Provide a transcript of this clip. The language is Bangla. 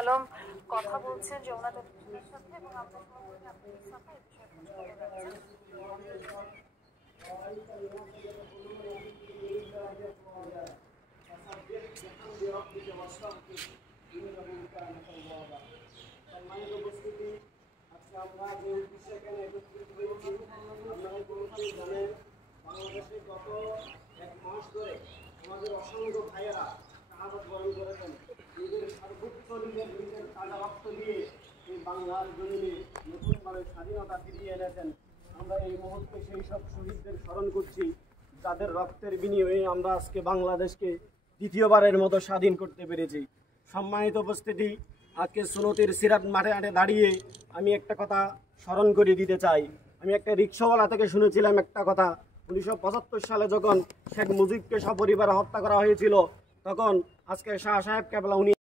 আলম কথা বলছেন যমুনা টেলিভিশনের সাথে এবং আমরা সবাই আপনি সাথে এই বিষয়ে খোঁজ খবর রাখছেন। বাংলাদেশে গত এক মাস ধরে আমাদের অসংখ্য ভাইয়েরা শাহাদাত বরণ করেছেন। নিজের সর্বোচ্চ নিজের তাজা রক্ত দিয়ে এই বাংলার জমিনে নতুনভাবে স্বাধীনতা ফিরিয়ে এনেছেন। আমরা এই মুহূর্তে সেই সব শহীদদের স্মরণ করছি যাদের রক্তের বিনিময়ে আমরা আজকে বাংলাদেশকে দ্বিতীয়বারের মতো স্বাধীন করতে পেরেছি। সম্মানিত উপস্থিতি, আজকে সুনতির সিরাত মাঠে দাঁড়িয়ে আমি একটা কথা স্মরণ করে দিতে চাই। আমি একটা রিক্সাওয়ালা থেকে শুনেছিলাম একটা কথা, 1975 সালে যখন শেখ মুজিবকে সপরিবারে হত্যা করা হয়েছিল, তখন আজকে শাহ সাহেব কেবলা উনি